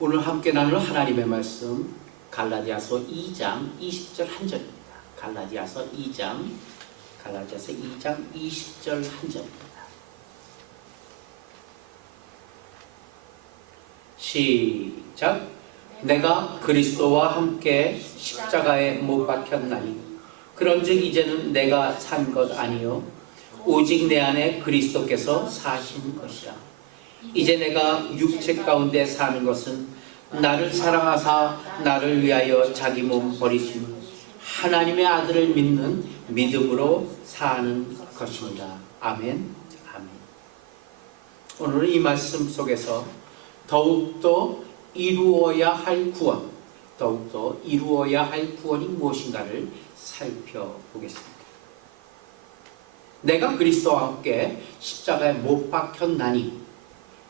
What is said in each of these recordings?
오늘 함께 나눌 하나님의 말씀 갈라디아서 2장 20절 한절입니다. 갈라디아서 2장 20절 한절입니다. 시작. 내가 그리스도와 함께 십자가에 못 박혔나니 그런즉 이제는 내가 산 것 아니요 오직 내 안에 그리스도께서 사신 것이라. 이제 내가 육체 가운데 사는 것은 나를 사랑하사 나를 위하여 자기 몸 버리신 하나님의 아들을 믿는 믿음으로 사는 것입니다. 아멘. 아멘. 오늘은 이 말씀 속에서 더욱더 이루어야 할 구원이 무엇인가를 살펴보겠습니다. 내가 그리스도와 함께 십자가에 못 박혔나니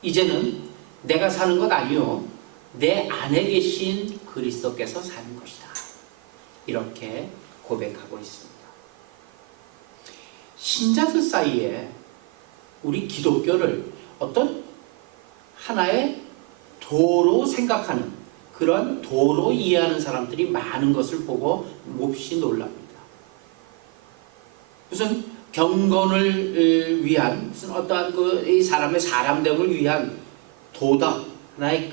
이제는 내가 사는 것 아니요 내 안에 계신 그리스도께서 사는 것이다. 이렇게 고백하고 있습니다. 신자들 사이에 우리 기독교를 어떤 하나의 도로 생각하는, 그런 도로 이해하는 사람들이 많은 것을 보고 몹시 놀랍니다. 무슨 경건을 위한, 무슨 어떠한 이 사람의 사람됨을 위한 도다, 하나의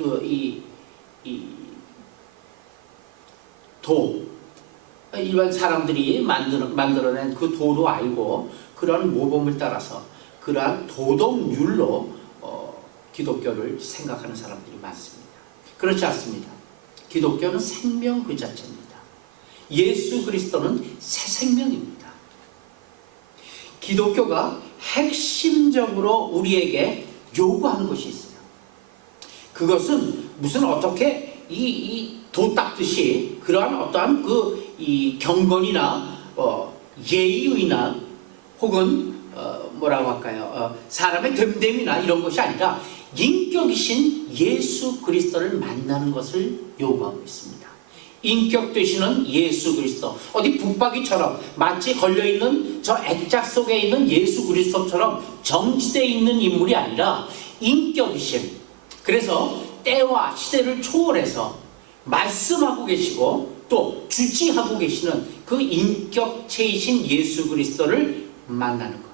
일반 사람들이 만들어낸 그 도로 알고 그러한 모범을 따라서 그러한 도덕률로 기독교를 생각하는 사람들이 많습니다. 그렇지 않습니다. 기독교는 생명 그 자체입니다. 예수 그리스도는 새 생명입니다. 기독교가 핵심적으로 우리에게 요구하는 것이 있어요. 그것은 무슨 어떻게 이 도 닦듯이 그러한 어떠한 이 경건이나 예의나 혹은 뭐라고 할까요? 사람의 됨됨이나 이런 것이 아니라 인격이신 예수 그리스도를 만나는 것을 요구하고 있습니다. 인격 되시는 예수 그리스도, 어디 붙박이처럼 마치 걸려있는 저 액자 속에 있는 예수 그리스도처럼 정지되어 있는 인물이 아니라 인격이신, 그래서 때와 시대를 초월해서 말씀하고 계시고 또 주지하고 계시는 그 인격체이신 예수 그리스도를 만나는 것.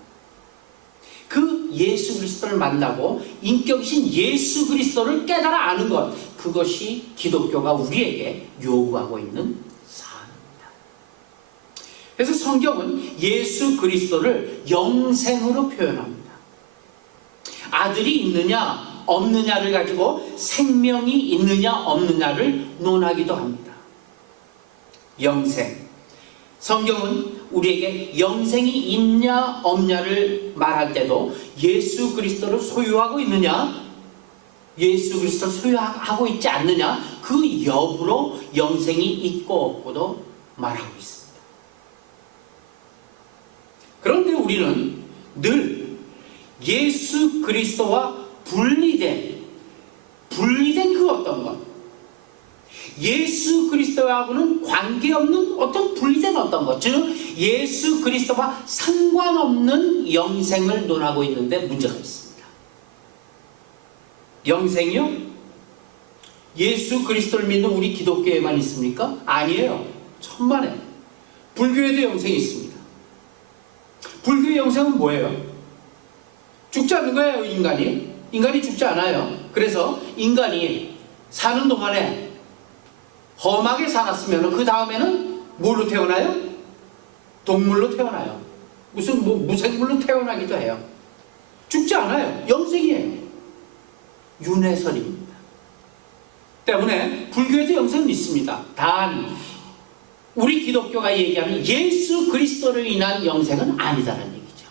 그 예수 그리스도를 만나고 인격이신 예수 그리스도를 깨달아 아는 것, 그것이 기독교가 우리에게 요구하고 있는 사안입니다. 그래서 성경은 예수 그리스도를 영생으로 표현합니다. 아들이 있느냐 없느냐를 가지고 생명이 있느냐 없느냐를 논하기도 합니다. 영생. 성경은 우리에게 영생이 있냐 없냐를 말할 때도 예수 그리스도를 소유하고 있느냐, 예수 그리스도를 소유하고 있지 않느냐, 그 여부로 영생이 있고 없고도 말하고 있습니다. 그런데 우리는 늘 예수 그리스도와 분리된 그 어떤 것, 예수 그리스도하고는 관계없는 어떤 분리된 어떤 것, 즉 예수 그리스도와 상관없는 영생을 논하고 있는데 문제가 있습니다. 영생이요? 예수 그리스도를 믿는 우리 기독교에만 있습니까? 아니에요. 천만에. 불교에도 영생이 있습니다. 불교의 영생은 뭐예요? 죽지 않는 거예요, 인간이. 인간이 죽지 않아요. 그래서 인간이 사는 동안에 험하게 살았으면 그 다음에는 뭘로 태어나요? 동물로 태어나요. 무슨 무생물로 태어나기도 해요. 죽지 않아요. 영생이에요. 윤회설입니다. 때문에 불교에도 영생은 있습니다. 단 우리 기독교가 얘기하는 예수 그리스도로 인한 영생은 아니다라는 얘기죠.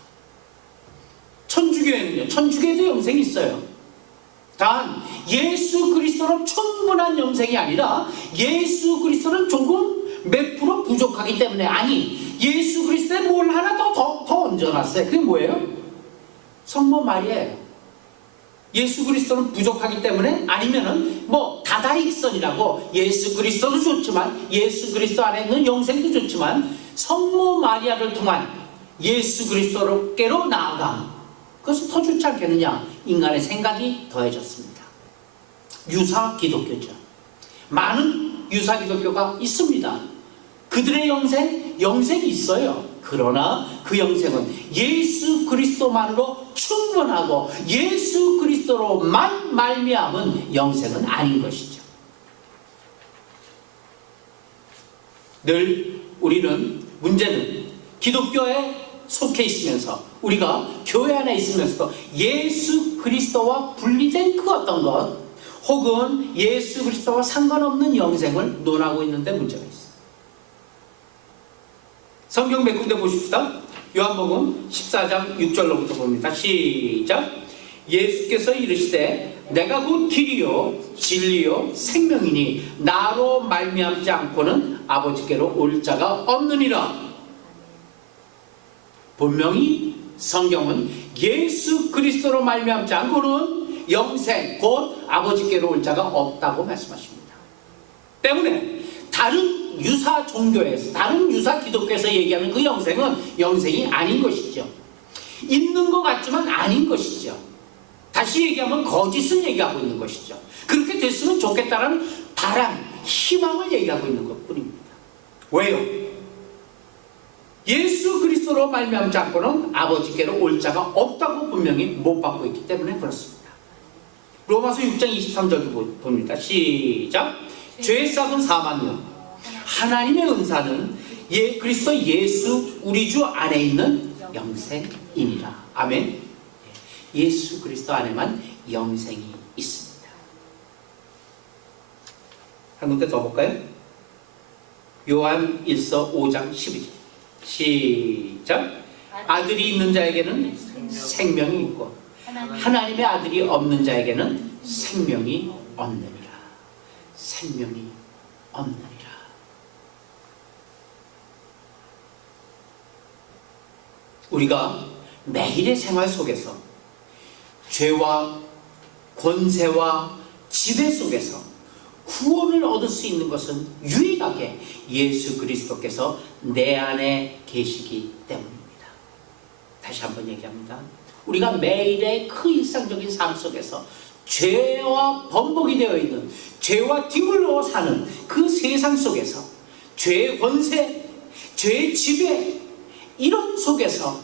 천주교에는요, 천주교에도 영생이 있어요. 단 예수 그리스도로 충분한 영생이 아니라 예수 그리스도는 조금 몇 프로 부족하기 때문에, 아니 예수 그리스도에 뭘 하나 더 얹어놨어요. 그게 뭐예요? 성모 마리아예요. 예수 그리스도는 부족하기 때문에, 아니면은 다다익선이라고 예수 그리스도도 좋지만 예수 그리스도 안에 있는 영생도 좋지만 성모 마리아를 통한 예수 그리스도께로 나아감, 그것은 더 좋지 않겠느냐, 인간의 생각이 더해졌습니다. 유사 기독교죠. 많은 유사 기독교가 있습니다. 그들의 영생이 있어요. 그러나 그 영생은 예수 그리스도만으로 충분하고 예수 그리스도로만 말미암은 영생은 아닌 것이죠. 늘 문제는 기독교에 속해 있으면서 우리가 교회 안에 있으면서도 예수 그리스도와 분리된 그 어떤 것 혹은 예수 그리스도와 상관없는 영생을 논하고 있는데 문제가 있어요. 성경 몇 군데 보십시다. 요한복음 14장 6절로부터 봅니다. 시작. 예수께서 이르시되 내가 곧 길이요 진리요 생명이니 나로 말미암지 않고는 아버지께로 올 자가 없느니라. 분명히 성경은 예수 그리스도로 말미암지 않고는 영생 곧 아버지께로 올 자가 없다고 말씀하십니다. 때문에 다른 유사 종교에서 다른 유사 기독교에서 얘기하는 그 영생은 영생이 아닌 것이죠. 있는 것 같지만 아닌 것이죠. 다시 얘기하면 거짓을 얘기하고 있는 것이죠. 그렇게 됐으면 좋겠다는 바람, 희망을 얘기하고 있는 것뿐입니다. 왜요? 예수 그리스도로 말미암지 않고는 아버지께로 올 자가 없다고 분명히 못 받고 있기 때문에 그렇습니다. 로마서 6장 23절 봅니다. 시작. 죄의 싹은 사망이요 하나님의 은사는 그리스도 예수 우리 주 안에 있는 영생이니라. 아멘. 예수 그리스도 안에만 영생이 있습니다. 한 군데 더 볼까요? 요한 1서 5장 12절 시작. 아들이 있는 자에게는 생명이 있고 하나님의 아들이 없는 자에게는 생명이 없느니라. 생명이 없느니라. 우리가 매일의 생활 속에서 죄와 권세와 지배 속에서 구원을 얻을 수 있는 것은 유일하게 예수 그리스도께서 내 안에 계시기 때문입니다. 다시 한번 얘기합니다. 우리가 매일의 그 일상적인 삶 속에서 죄와 번복이 되어 있는 죄와 뒤물러 사는 그 세상 속에서 죄의 권세, 죄의 지배 이런 속에서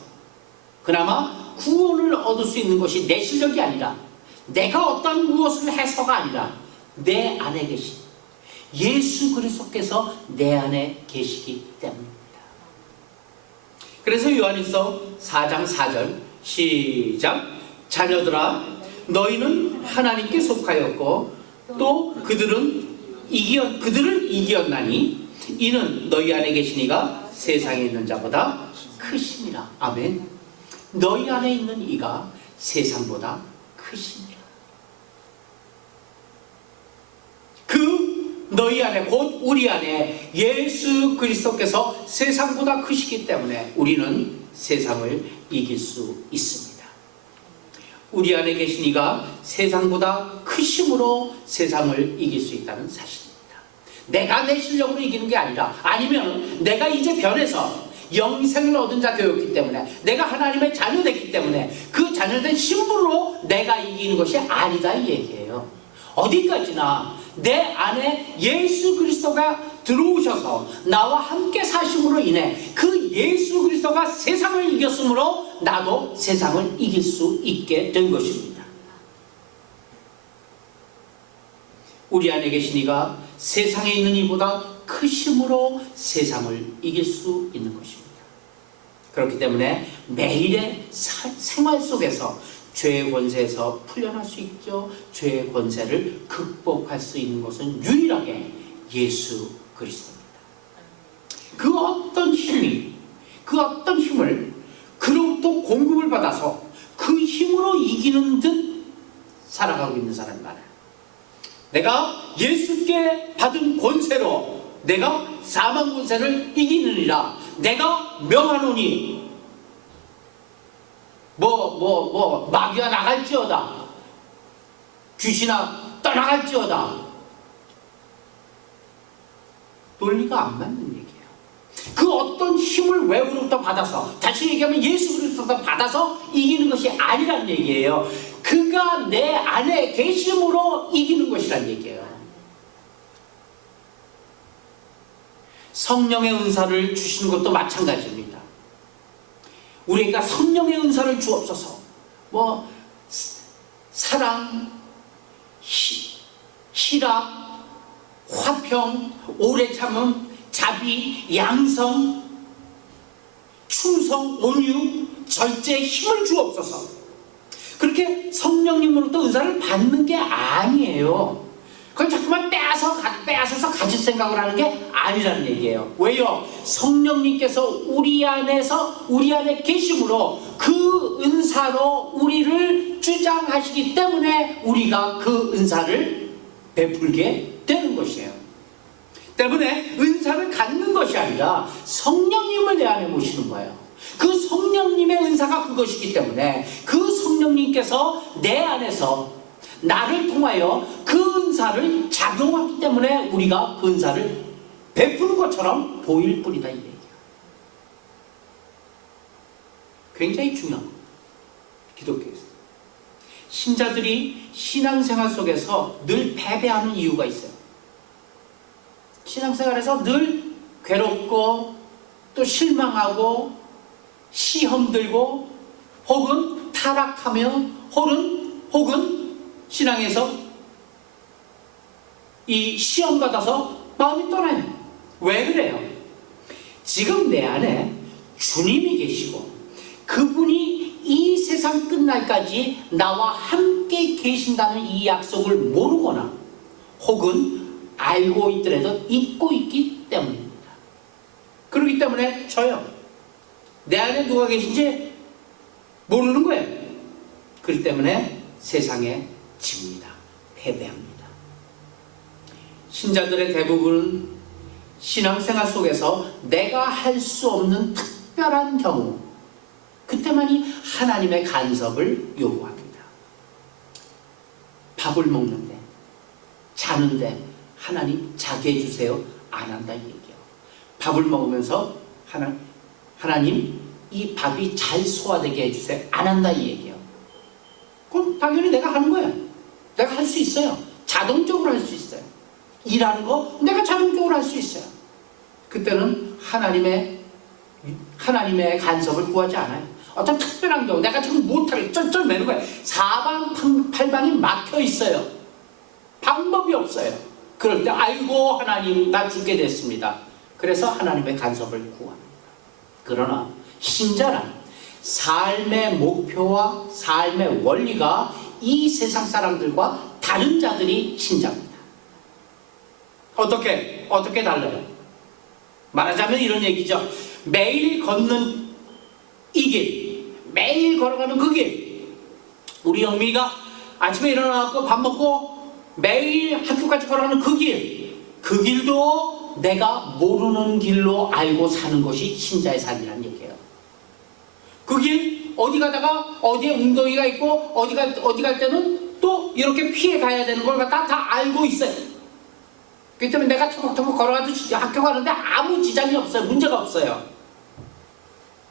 그나마 구원을 얻을 수 있는 것이 내 실력이 아니라 내가 어떤 무엇을 해서가 아니라 내 안에 계신 예수 그리스도께서 내 안에 계시기 때문입니다. 그래서 요한일서 4장 4절 시작. 자녀들아 너희는 하나님께 속하였고 또 그들을 이기었나니 이는 너희 안에 계신 이가 세상에 있는 자보다 크심이라. 아멘. 너희 안에 있는 이가 세상보다 크심이라. 그 너희 안에 곧 우리 안에 예수 그리스도께서 세상보다 크시기 때문에 우리는 세상을 이길 수 있습니다. 우리 안에 계신 이가 세상보다 크심으로 세상을 이길 수 있다는 사실입니다. 내가 내 실력으로 이기는 게 아니라 아니면 내가 이제 변해서 영생을 얻은 자 되었기 때문에 내가 하나님의 자녀 됐기 때문에 그 자녀된 신분으로 내가 이기는 것이 아니다 이 얘기예요. 어디까지나 내 안에 예수 그리스도가 들어오셔서 나와 함께 사심으로 인해 그 예수 그리스도가 세상을 이겼으므로 나도 세상을 이길 수 있게 된 것입니다. 우리 안에 계신 이가 세상에 있는 이보다 크심으로 세상을 이길 수 있는 것입니다. 그렇기 때문에 매일의 생활 속에서 죄의 권세에서 풀려날 수 있죠. 죄의 권세를 극복할 수 있는 것은 유일하게 예수 그리스도입니다. 그 어떤 힘을 그로부터 공급을 받아서 그 힘으로 이기는 듯 살아가고 있는 사람이 많아요. 내가 예수께 받은 권세로 내가 사망 권세를 이기느니라. 내가 명하노니 마귀가 나갈지어다. 귀신아 떠나갈지어다. 논리가 안 맞는 얘기예요. 그 어떤 힘을 외부로부터 받아서, 다시 얘기하면 예수 그리스도로부터 받아서 이기는 것이 아니란 얘기예요. 그가 내 안에 계심으로 이기는 것이란 얘기예요. 성령의 은사를 주시는 것도 마찬가지입니다. 우리가 성령의 은사를 주옵소서. 사랑, 희락, 화평, 오래 참음, 자비, 양성, 충성, 온유, 절제의 힘을 주옵소서. 그렇게 성령님으로부터 은사를 받는 게 아니에요. 그걸 자꾸만 빼앗아서 가질 생각을 하는 게 아니라는 얘기예요. 왜요? 성령님께서 우리 안에 계심으로 그 은사로 우리를 주장하시기 때문에 우리가 그 은사를 베풀게 되는 것이에요. 때문에 은사를 갖는 것이 아니라 성령님을 내 안에 모시는 거예요. 그 성령님의 은사가 그것이기 때문에 그 성령님께서 내 안에서 나를 통하여 그 은사를 작용하기 때문에 우리가 그 은사를 베푸는 것처럼 보일 뿐이다, 이 얘기야. 굉장히 중요한 겁니다. 기독교에서 신자들이 신앙생활 속에서 늘 패배하는 이유가 있어요. 신앙생활에서 늘 괴롭고 또 실망하고 시험 들고 혹은 타락하며 혹은 신앙에서 이 시험 받아서 마음이 떠나요. 왜 그래요? 지금 내 안에 주님이 계시고 그분이 이 세상 끝날까지 나와 함께 계신다는 이 약속을 모르거나 혹은 알고 있더라도 잊고 있기 때문입니다. 그렇기 때문에 내 안에 누가 계신지 모르는 거예요. 그렇기 때문에 세상에 집니다. 패배합니다. 신자들의 대부분은 신앙생활 속에서 내가 할 수 없는 특별한 경우, 그때만이 하나님의 간섭을 요구합니다. 밥을 먹는데, 자는데 하나님 자게 해주세요. 안 한다 이 얘기예요. 밥을 먹으면서 하나님 이 밥이 잘 소화되게 해주세요. 안 한다 이 얘기예요. 그럼 당연히 내가 하는 거예요. 내가 할 수 있어요. 자동적으로 할 수 있어요. 일하는 거 내가 자동적으로 할 수 있어요. 그때는 하나님의 간섭을 구하지 않아요. 어떤 특별한 경우 내가 지금 못하게 쩔쩔매는 거예요. 사방팔방이 막혀 있어요. 방법이 없어요. 그럴 때 아이고 하나님 나 죽게 됐습니다. 그래서 하나님의 간섭을 구합니다. 그러나 신자란 삶의 목표와 삶의 원리가 이 세상 사람들과 다른 자들이 신자입니다. 어떻게 달라요? 말하자면 이런 얘기죠. 매일 걷는 이 길, 매일 걸어가는 그 길. 우리 영미가 아침에 일어나고 밥 먹고 매일 학교까지 걸어가는 그 길, 그 길도 내가 모르는 길로 알고 사는 것이 신자의 삶이라는 얘기예요. 그 길 어디 가다가 어디에 웅덩이가 있고 어디 갈 때는 또 이렇게 피해 가야 되는 걸 다 알고 있어요. 그렇기 때문에 내가 터벅터벅 걸어가도 학교 가는데 아무 지장이 없어요. 문제가 없어요.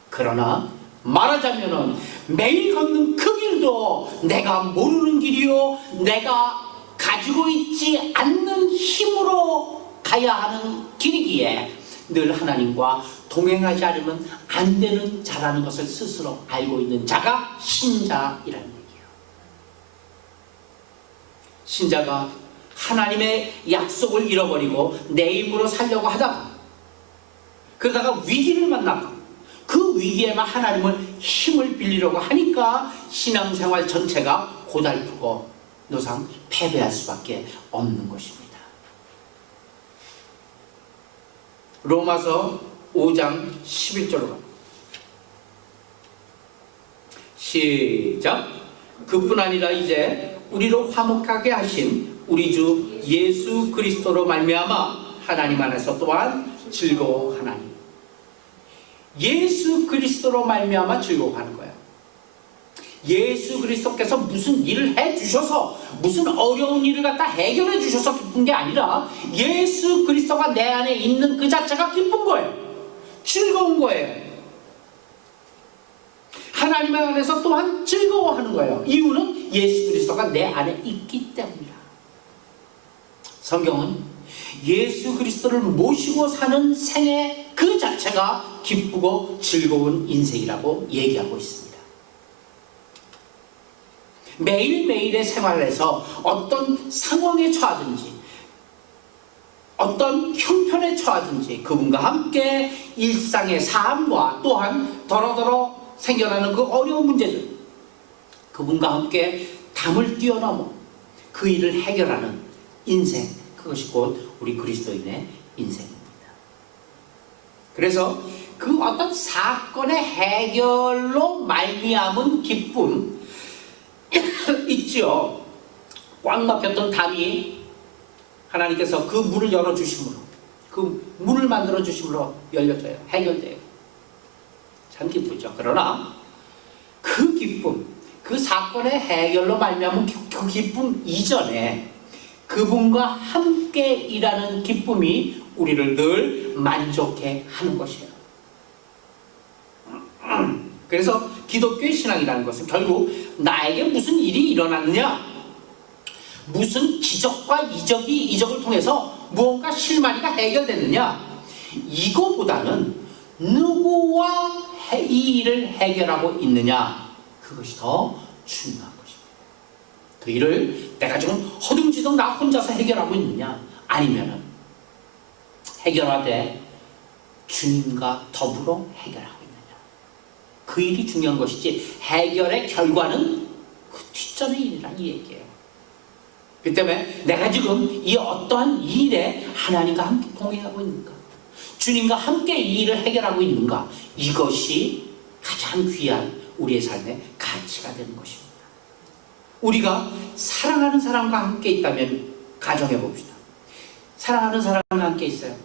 그러나 말하자면은 매일 걷는 그 길도 내가 모르는 길이요, 내가 가지고 있지 않는 힘으로 가야 하는 길이기에 늘 하나님과 동행하지 않으면 안 되는 자라는 것을 스스로 알고 있는 자가 신자이라는 얘기예요. 신자가 하나님의 약속을 잃어버리고 내 힘으로 살려고 하다가 그러다가 위기를 만나고 그 위기에만 하나님을 힘을 빌리려고 하니까 신앙생활 전체가 고달프고 노상 패배할 수밖에 없는 것입니다. 로마서 5장 11절로 시작. 그뿐 아니라 이제 우리로 화목하게 하신 우리 주 예수 그리스도로 말미암아 하나님 안에서 또한 즐거워하나니. 예수 그리스도로 말미암아 즐거워하는 거예요. 예수 그리스도께서 무슨 일을 해주셔서 무슨 어려운 일을 갖다 해결해 주셔서 기쁜 게 아니라 예수 그리스도가 내 안에 있는 그 자체가 기쁜 거예요. 즐거운 거예요. 하나님 안에서 또한 즐거워하는 거예요. 이유는 예수 그리스도가 내 안에 있기 때문이라. 성경은 예수 그리스도를 모시고 사는 생애 그 자체가 기쁘고 즐거운 인생이라고 얘기하고 있습니다. 매일매일의 생활에서 어떤 상황에 처하든지 어떤 형편에 처하든지 그분과 함께 일상의 삶과 또한 더러더러 생겨나는 그 어려운 문제들, 그분과 함께 담을 뛰어넘어 그 일을 해결하는 인생, 그것이 곧 우리 그리스도인의 인생입니다. 그래서 그 어떤 사건의 해결로 말미암은 기쁨 있죠. 꽉 막혔던 담이 하나님께서 그 문을 열어주심으로, 그 문을 만들어 주심으로 열려져요. 해결돼요. 참 기쁘죠. 그러나 그 기쁨, 그 사건의 해결로 말미암은 그 기쁨 이전에 그분과 함께 일하는 기쁨이 우리를 늘 만족해 하는 것이에요. 그래서 기독교의 신앙이라는 것은 결국 나에게 무슨 일이 일어났느냐, 무슨 기적과 이적을 통해서 무언가 실마리가 해결됐느냐, 이거보다는 누구와 이 일을 해결하고 있느냐, 그것이 더 중요한 것입니다. 그 일을 내가 지금 허둥지둥 나 혼자서 해결하고 있느냐, 아니면은 해결하되 주님과 더불어 해결하고 있느냐, 그 일이 중요한 것이지 해결의 결과는 그 뒷전의 일이란 이 얘기예요. 그 때문에 내가 지금 이 어떠한 일에 하나님과 함께 동행하고 있는가, 주님과 함께 이 일을 해결하고 있는가, 이것이 가장 귀한 우리의 삶의 가치가 되는 것입니다. 우리가 사랑하는 사람과 함께 있다면 가정해 봅시다. 사랑하는 사람과 함께 있어요.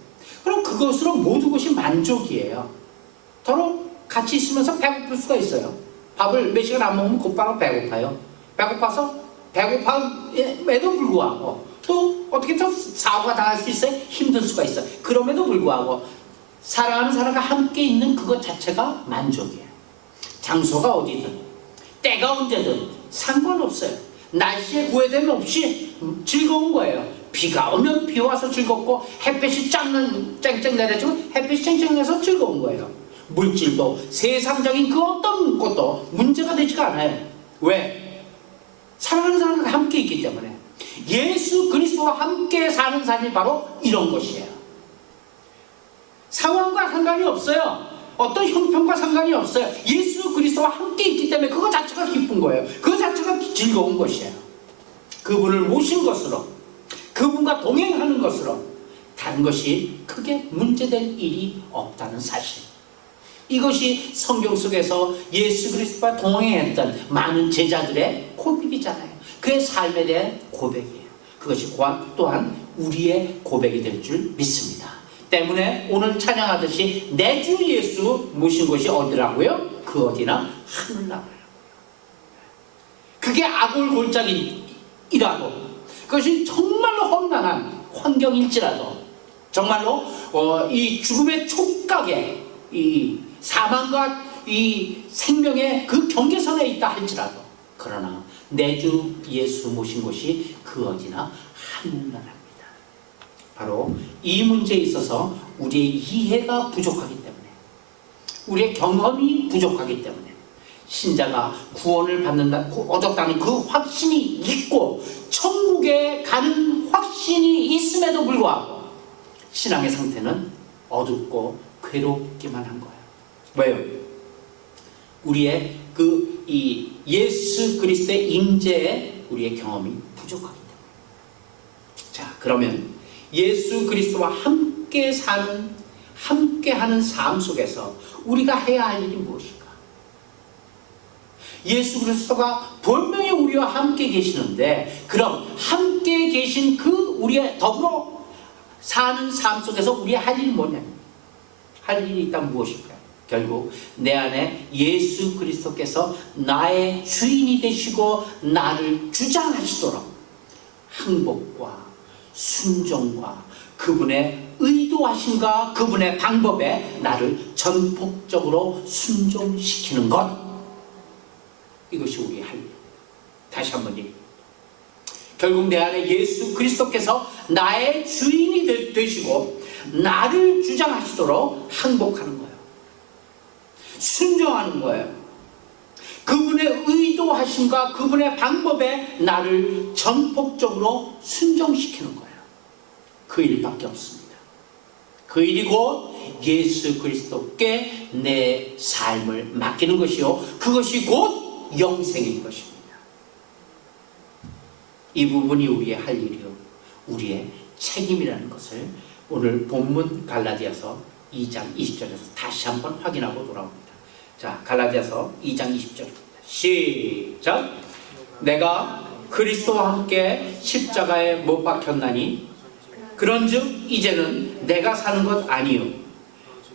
그럼 그것으로 모든 것이 만족이에요. 서로 같이 있으면서 배고플 수가 있어요. 밥을 몇 시간 안 먹으면 곧바로 배고파요. 배고파서 배고픔에도 불구하고 또 어떻게 또 사고가 당할 수 있어요. 힘들 수가 있어요. 그럼에도 불구하고 사랑하는 사람과 함께 있는 그것 자체가 만족이에요. 장소가 어디든 때가 언제든 상관없어요. 날씨에 구애됨 없이 즐거운 거예요. 비가 오면 비 와서 즐겁고 햇빛이 쨍쨍 내려지면 햇빛이 쨍쨍 내서 즐거운 거예요. 물질도 세상적인 그 어떤 것도 문제가 되지가 않아요. 왜? 사랑하는 사람과 함께 있기 때문에. 예수 그리스도와 함께 사는 삶이 바로 이런 것이에요. 상황과 상관이 없어요. 어떤 형편과 상관이 없어요. 예수 그리스도와 함께 있기 때문에 그거 자체가 기쁜 거예요. 그거 자체가 즐거운 것이에요. 그분을 모신 것으로, 그분과 동행하는 것으로 다른 것이 크게 문제될 일이 없다는 사실. 이것이 성경 속에서 예수 그리스도와 동행했던 많은 제자들의 고백이잖아요. 그의 삶에 대한 고백이에요. 그것이 또한 우리의 고백이 될 줄 믿습니다. 때문에 오늘 찬양하듯이 내 주 예수 모신 곳이 어디라고요? 그 어디나 하늘나라예요. 그게 아골골짜기이라도, 그것이 정말로 험난한 환경일지라도, 정말로 이 죽음의 촉각에 이 사망과 이 생명의 그 경계선에 있다 할지라도, 그러나 내 주 예수 모신 곳이 그 어디나 하늘나라입니다. 바로 이 문제에 있어서 우리의 이해가 부족하기 때문에, 우리의 경험이 부족하기 때문에 신자가 구원을 얻었다는 그 확신이 있고 천국에 가는 확신이 있음에도 불구하고 신앙의 상태는 어둡고 괴롭기만 한 거예요. 왜요? 우리의 이 예수 그리스도의 임재에 우리의 경험이 부족하기 때문에. 자, 그러면 예수 그리스도와 함께하는 삶 속에서 우리가 해야 할 일이 무엇인가? 예수 그리스도가 분명히 우리와 함께 계시는데, 그럼 함께 계신 그 우리의 더불어 사는 삶 속에서 우리의 할 일이 뭐냐? 할 일이 있다면 무엇일까요? 결국 내 안에 예수 그리스도께서 나의 주인이 되시고 나를 주장하시도록 항복과 순종과 그분의 의도하심과 그분의 방법에 나를 전폭적으로 순종시키는 것, 이것이 우리의 할 일. 다시 한번 얘기합니다. 결국 내 안에 예수 그리스도께서 나의 주인이 되시고 나를 주장하시도록 항복하는 거예요. 순종하는 거예요. 그분의 의도하심과 그분의 방법에 나를 전폭적으로 순종시키는 거예요. 그 일밖에 없습니다. 그 일이 곧 예수 그리스도께 내 삶을 맡기는 것이요, 그것이 곧 영생인 것입니다. 이 부분이 우리의 할 일이요, 우리의 책임이라는 것을 오늘 본문 갈라디아서 2장 20절에서 다시 한번 확인하고 돌아옵니다. 자, 갈라디아서 2장 20절입니다. 시작. 내가 그리스도와 함께 십자가에 못 박혔나니 그런즉 이제는 내가 사는 것 아니요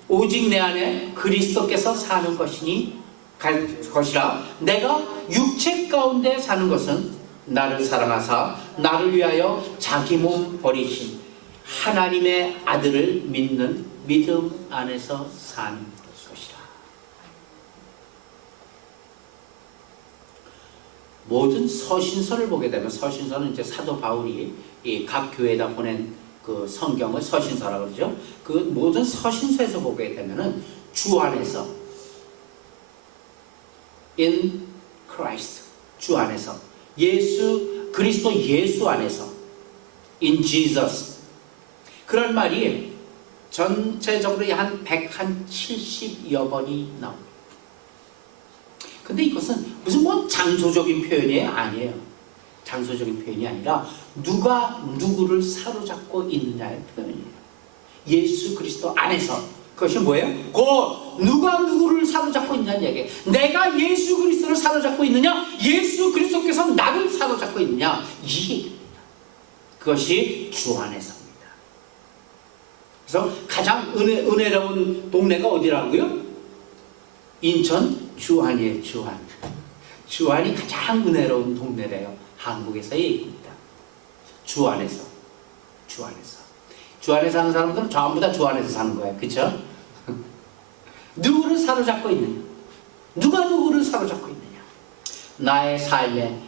오직 내 안에 그리스도께서 사는 것이라. 내가 육체 가운데 사는 것은 나를 사랑하사 나를 위하여 자기 몸 버리신 하나님의 아들을 믿는 믿음 안에서 사는 것이라. 모든 서신서를 보게 되면, 서신서는 이제 사도 바울이 각 교회에다 보낸 그 성경을 서신서라고 그러죠. 그 모든 서신서에서 보게 되면은 주 안에서, in Christ, 주 안에서, 예수 그리스도 예수 안에서, in Jesus, 그런 말이 전체적으로 한 170여 번이 나옵니다. 근데 이것은 무슨 뭐 장소적인 표현이 아니에요. 장소적인 표현이 아니라 누가 누구를 사로잡고 있느냐의 표현이에요. 예수 그리스도 안에서. 그것이 뭐예요? 곧 누가 누구를 사로잡고 있느냐는 얘기예요. 내가 예수 그리스도를 사로잡고 있느냐, 예수 그리스도께서 나를 사로잡고 있느냐, 이 얘기입니다. 그것이 주 안에서입니다. 그래서 가장 은혜로운 동네가 어디라고요? 인천 주안이에요. 주안. 주안이 가장 은혜로운 동네래요. 한국에서의 얘기입니다. 주 안에서. 주 안에서. 주 안에 사는 사람들은 전부 다 주 안에서 사는 거예요. 그렇죠? 누구를 사로잡고 있느냐? 누가 누구를 사로잡고 있느냐? 나의 삶의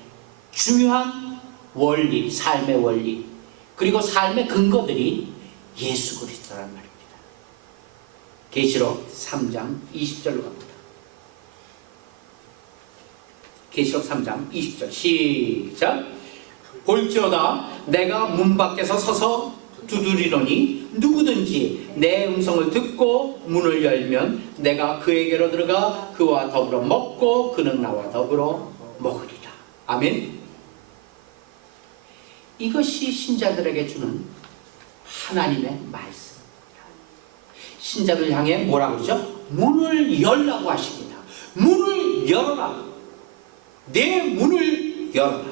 중요한 원리, 삶의 원리, 그리고 삶의 근거들이 예수 그리스도란 말입니다. 계시록 3장 20절로 갑니다. 계시록 3장 20절 시작. 볼지어다 내가 문 밖에서 서서 두드리노니 누구든지 내 음성을 듣고 문을 열면 내가 그에게로 들어가 그와 더불어 먹고 그는 나와 더불어 먹으리라. 아멘. 이것이 신자들에게 주는 하나님의 말씀입니다. 신자들 향해 뭐라고 그러죠? 문을 열라고 하십니다. 문을 열어라. 내 문을 열어라.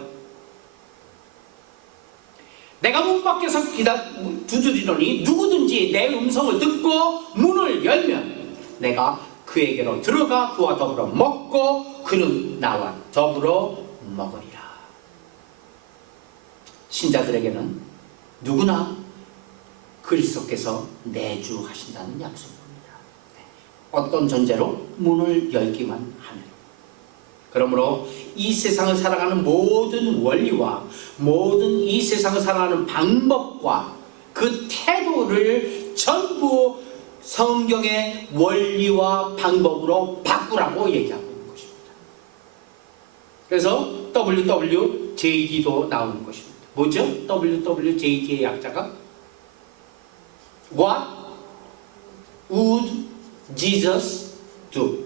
내가 문 밖에서 두드리노니 누구든지 내 음성을 듣고 문을 열면 내가 그에게로 들어가 그와 더불어 먹고 그는 나와 더불어 먹으리라. 신자들에게는 누구나 그리스도께서 내주하신다는 약속입니다. 어떤 전제로? 문을 열기만 하면. 그러므로 이 세상을 살아가는 모든 원리와 모든 이 세상을 살아가는 방법과 그 태도를 전부 성경의 원리와 방법으로 바꾸라고 얘기하고 있는 것입니다. 그래서 WWJD도 나오는 것입니다. 뭐죠? WWJD의 약자가 What would Jesus do?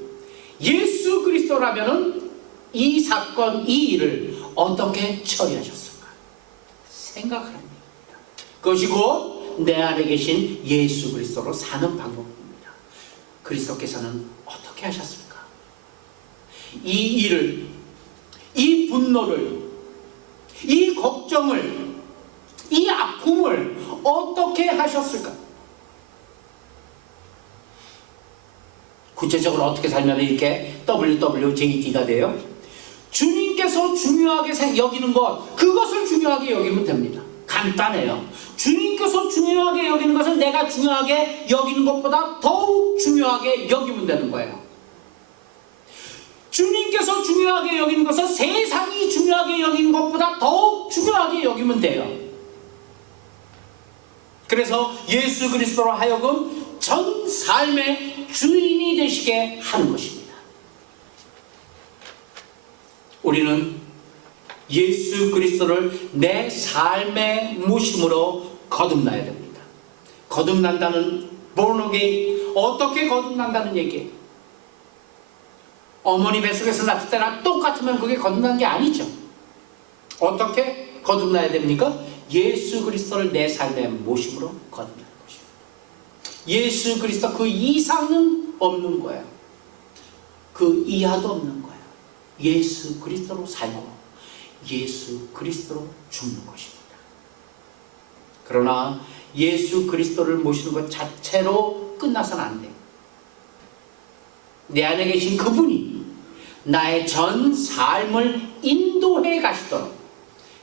예수 그리스도라면은 이 사건, 이 일을 어떻게 처리하셨을까? 생각하는 얘기입니다. 그것이 곧 내 안에 계신 예수 그리스도로 사는 방법입니다. 그리스도께서는 어떻게 하셨을까? 이 일을, 이 분노를, 이 걱정을, 이 아픔을 어떻게 하셨을까? 구체적으로 어떻게 살면 이렇게 WWJD가 돼요? 주님께서 중요하게 여기는 것, 그것을 중요하게 여기면 됩니다. 간단해요. 주님께서 중요하게 여기는 것을 내가 중요하게 여기는 것보다 더욱 중요하게 여기면 되는 거예요. 주님께서 중요하게 여기는 것은 세상이 중요하게 여기는 것보다 더욱 중요하게 여기면 돼요. 그래서 예수 그리스도로 하여금 전 삶의 주인이 되시게 하는 것입니다. 우리는 예수 그리스도를 내 삶의 모심으로 거듭나야 됩니다. 거듭난다는 born 어떻게 거듭난다는 얘기예요? 어머니 뱃속에서 났을 때랑 똑같으면 그게 거듭난 게 아니죠. 어떻게 거듭나야 됩니까? 예수 그리스도를 내 삶의 모심으로 거듭나는 것입니다. 예수 그리스도 그 이상은 없는 거예요. 그 이하도 없는 거예요. 예수 그리스도로 살고 예수 그리스도로 죽는 것입니다. 그러나 예수 그리스도를 모시는 것 자체로 끝나서는 안 돼요. 내 안에 계신 그분이 나의 전 삶을 인도해 가시도록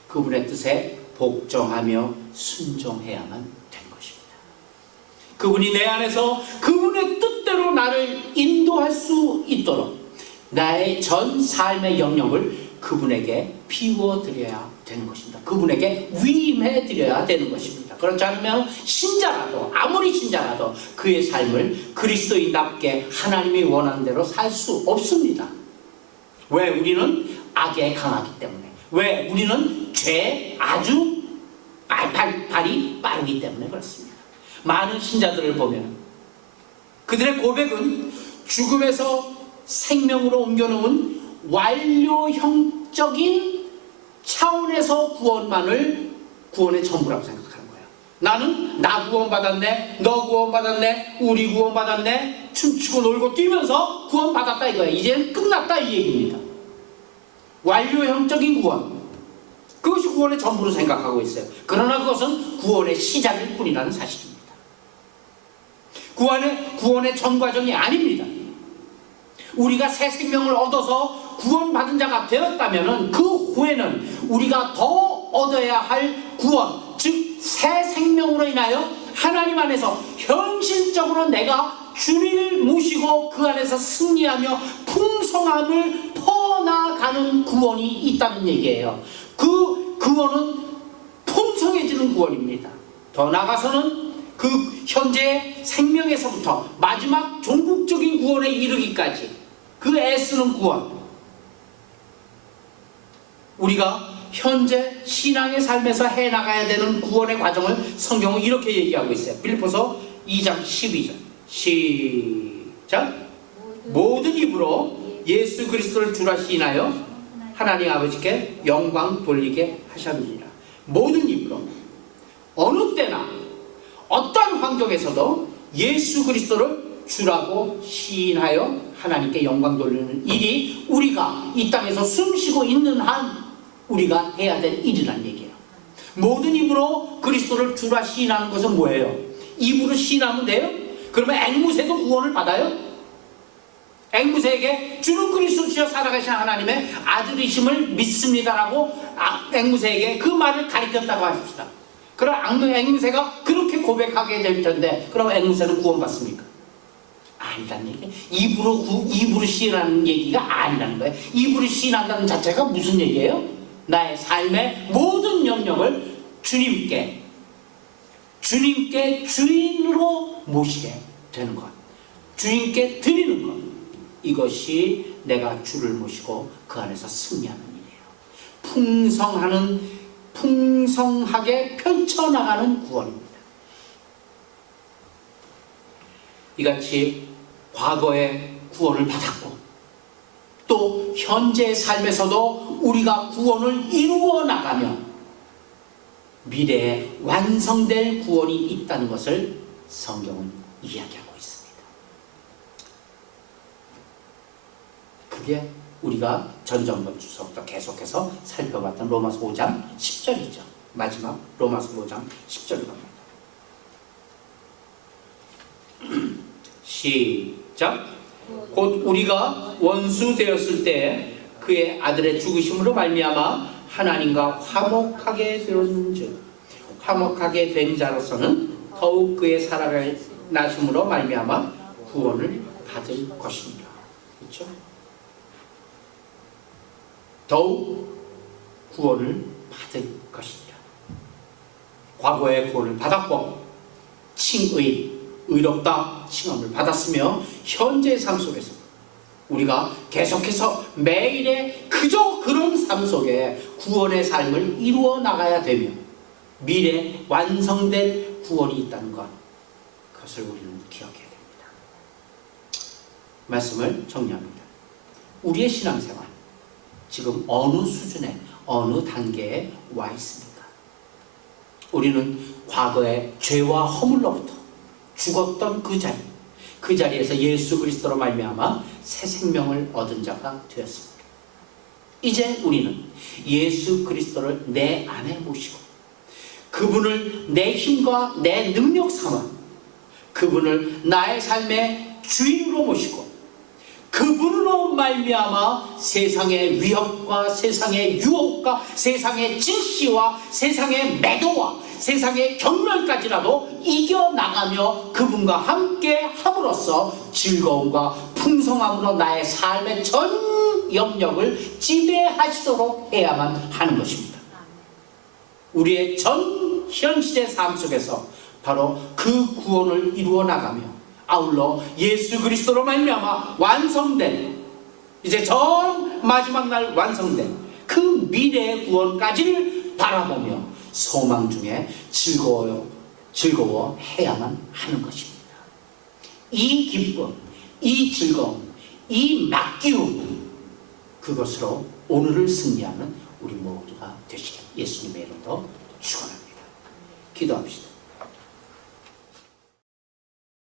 그분의 뜻에 복종하며 순종해야만 되는 것입니다. 그분이 내 안에서 그분의 뜻대로 나를 인도할 수 있도록 나의 전 삶의 영역을 그분에게 비워드려야 되는 것입니다. 그분에게 위임해드려야 되는 것입니다. 그렇지 않으면 신자라도 아무리 신자라도 그의 삶을 그리스도인답게 하나님이 원하는 대로 살 수 없습니다. 왜? 우리는 악에 강하기 때문에. 왜? 우리는 죄에 아주 발이 빠르기 때문에 그렇습니다. 많은 신자들을 보면 그들의 고백은 죽음에서 생명으로 옮겨놓은 완료형적인 차원에서 구원의 전부라고 생각하는 거예요. 나는 나 구원받았네, 너 구원받았네, 우리 구원받았네, 춤추고 놀고 뛰면서 구원받았다 이거예요. 이제는 끝났다 이 얘기입니다. 완료형적인 구원, 그것이 구원의 전부로 생각하고 있어요. 그러나 그것은 구원의 시작일 뿐이라는 사실입니다. 구원의 전 과정이 아닙니다. 우리가 새 생명을 얻어서 구원받은 자가 되었다면 그 후에는 우리가 더 얻어야 할 구원, 즉 새 생명으로 인하여 하나님 안에서 현실적으로 내가 주님을 모시고 그 안에서 승리하며 풍성함을 퍼나가는 구원이 있다는 얘기예요. 그 구원은 풍성해지는 구원입니다. 더 나아가서는 그 현재 생명에서부터 마지막 종국적인 구원에 이르기까지 그 애쓰는 구원, 우리가 현재 신앙의 삶에서 해나가야 되는 구원의 과정을 성경은 이렇게 얘기하고 있어요. 빌립보서 2장 12절 시작. 모든 입으로 예수 그리스도를 주라 시인하여 하나님 아버지께 영광 돌리게 하셨느니라. 모든 입으로 어느 때나 어떤 환경에서도 예수 그리스도를 주라고 시인하여 하나님께 영광 돌리는 일이 우리가 이 땅에서 숨쉬고 있는 한 우리가 해야 될 일이란 얘기예요. 모든 입으로 그리스도를 주라 시인하는 것은 뭐예요? 입으로 시인하면 돼요? 그러면 앵무새도 구원을 받아요? 앵무새에게 주는 그리스도시여 살아가신 하나님의 아들이심을 믿습니다라고 앵무새에게 그 말을 가르쳤다고 하십시다. 그럼 앵무새가 그렇게 고백하게 될 텐데 그럼 앵무새는 구원받습니까? 아니라는 얘기예요. 입으로 시인하는 얘기가 아니라는 거예요. 입으로 시인한다는 자체가 무슨 얘기예요? 나의 삶의 모든 영역을 주님께 주인으로 모시게 되는 것, 주님께 드리는 것, 이것이 내가 주를 모시고 그 안에서 승리하는 일이에요. 풍성하게 펼쳐나가는 구원입니다. 이같이 과거에 구원을 받았고 또 현재의 삶에서도 우리가 구원을 이루어 나가며 미래에 완성될 구원이 있다는 것을 성경은 이야기하고 있습니다. 그게 우리가 전전번 주서부터 계속해서 살펴봤던 로마서 5장 10절이죠. 마지막 로마서 5장 10절을 갑니다. 시작. 곧 우리가 원수 되었을 때 그의 아들의 죽으심으로 말미암아 하나님과 화목하게 되었는즉 화목하게 된 자로서는 더욱 그의 살아나심으로 말미암아 구원을 받을 것입니다. 그렇죠? 더욱 구원을 받을 것이니라. 과거에 구원을 받았고 칭의, 의롭다 칭함을 받았으며 현재의 삶 속에서 우리가 계속해서 매일의 그저 그런 삶 속에 구원의 삶을 이루어 나가야 되며 미래 완성된 구원이 있다는 것, 그것을 우리는 기억해야 됩니다. 말씀을 정리합니다. 우리의 신앙생활 지금 어느 수준에 어느 단계에 와 있습니까? 우리는 과거의 죄와 허물로부터 죽었던 그 자리에서 예수 그리스도로 말미암아 새 생명을 얻은 자가 되었습니다. 이제 우리는 예수 그리스도를 내 안에 모시고 그분을 내 힘과 내 능력 삼아 그분을 나의 삶의 주인으로 모시고 그분으로 말미암아 세상의 위협과 세상의 유혹과 세상의 질시와 세상의 매도와 세상의 경멸까지라도 이겨나가며 그분과 함께 함으로써 즐거움과 풍성함으로 나의 삶의 전 영역을 지배하시도록 해야만 하는 것입니다. 우리의 전 현실의 삶 속에서 바로 그 구원을 이루어 나가며 아울러 예수 그리스도로 말미암아 완성된, 이제 전 마지막 날 완성된 그 미래의 구원까지를 바라보며 소망 중에 즐거워해야만 하는 것입니다. 이 기쁨, 이 즐거움, 이 맡기움, 그것으로 오늘을 승리하는 우리 모두가 되시길 예수님의 이름으로 축원합니다. 기도합시다.